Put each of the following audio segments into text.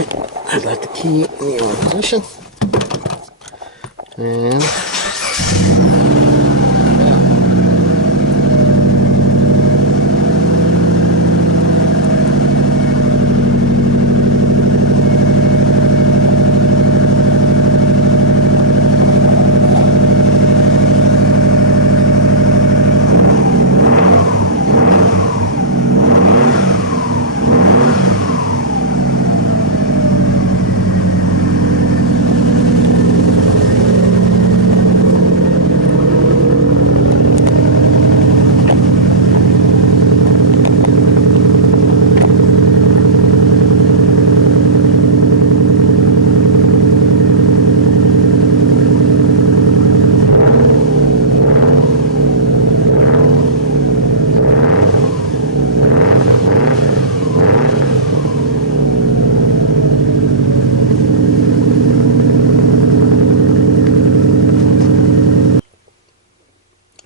Alright, I'd like the key in the on position. And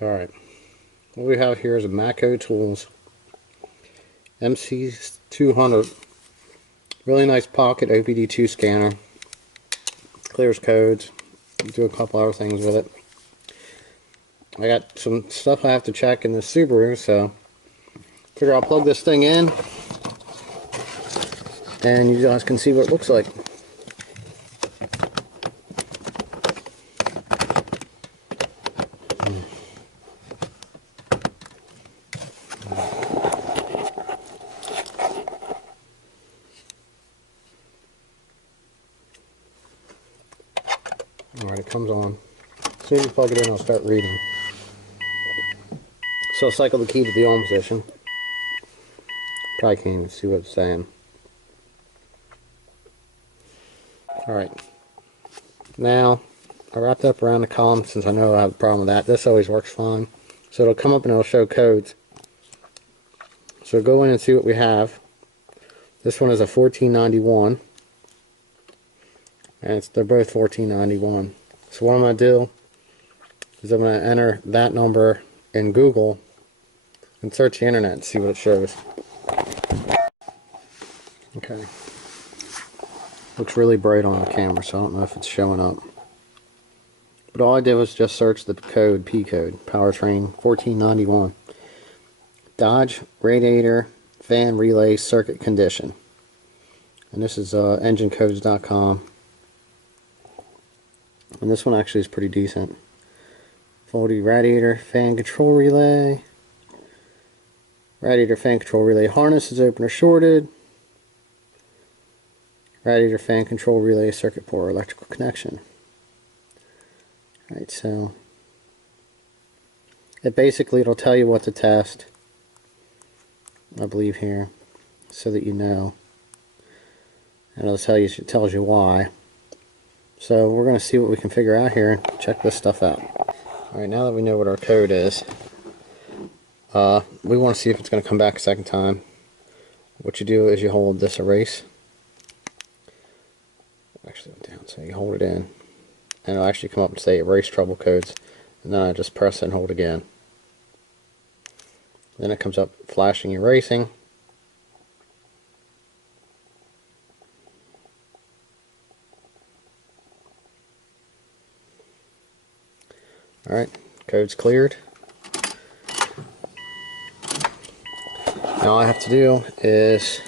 alright, what we have here is a Macco Tools MC200. Really nice pocket OBD2 scanner. Clears codes. Do a couple other things with it. I got some stuff I have to check in the Subaru, so figure I'll plug this thing in and you guys can see what it looks like. Alright, it comes on. As soon as you plug it in, I'll start reading. So I'll cycle the key to the on position. Probably can't even see what it's saying. Alright. Now, I wrapped up around the column since I know I have a problem with that. This always works fine. So it'll come up and it'll show codes. So go in and see what we have. This one is a 1491. And they're both 1491. So what I'm going to do is I'm going to enter that number in Google and search the internet and see what it shows. Okay. Looks really bright on the camera, so I don't know if it's showing up. But all I did was just search the code, P code, powertrain 1491. Dodge radiator fan relay circuit condition. And this is enginecodes.com. And this one actually is pretty decent. Faulty radiator fan control relay. Radiator fan control relay harness is open or shorted. Radiator fan control relay circuit poor electrical connection. Alright, so it'll tell you what to test, I believe here, so that you know. And it'll tell you, it tells you why. So we're going to see what we can figure out here and check this stuff out. Alright, now that we know what our code is, we want to see if it's going to come back a second time. What you do is you hold this erase. Actually went down, so you hold it in. And it'll actually come up and say erase trouble codes. And then I just press it and hold again. Then it comes up flashing erasing. Alright, code's cleared. Now all I have to do is,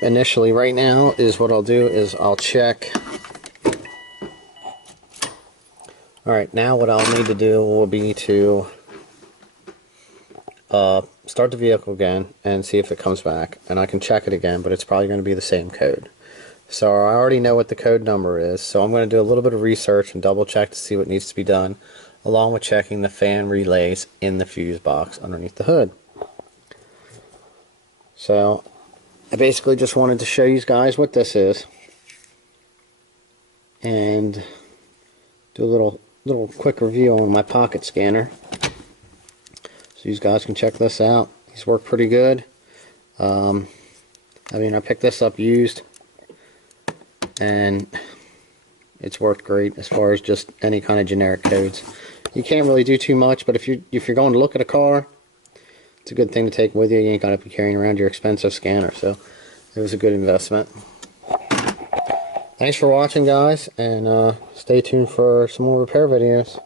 initially right now, is what I'll do is I'll check. Alright, now what I'll need to do will be to start the vehicle again and see if it comes back. And I can check it again, but it's probably going to be the same code. So I already know what the code number is, so I'm going to do a little bit of research and double check to see what needs to be done, along with checking the fan relays in the fuse box underneath the hood. So I basically just wanted to show you guys what this is and do a little quick review on my pocket scanner, so you guys can check this out. These work pretty good. I mean, I picked this up used, and it's worked great as far as just any kind of generic codes. You can't really do too much, but if you're going to look at a car, it's a good thing to take with you. You ain't got to be carrying around your expensive scanner. So it was a good investment. Thanks for watching, guys, and stay tuned for some more repair videos.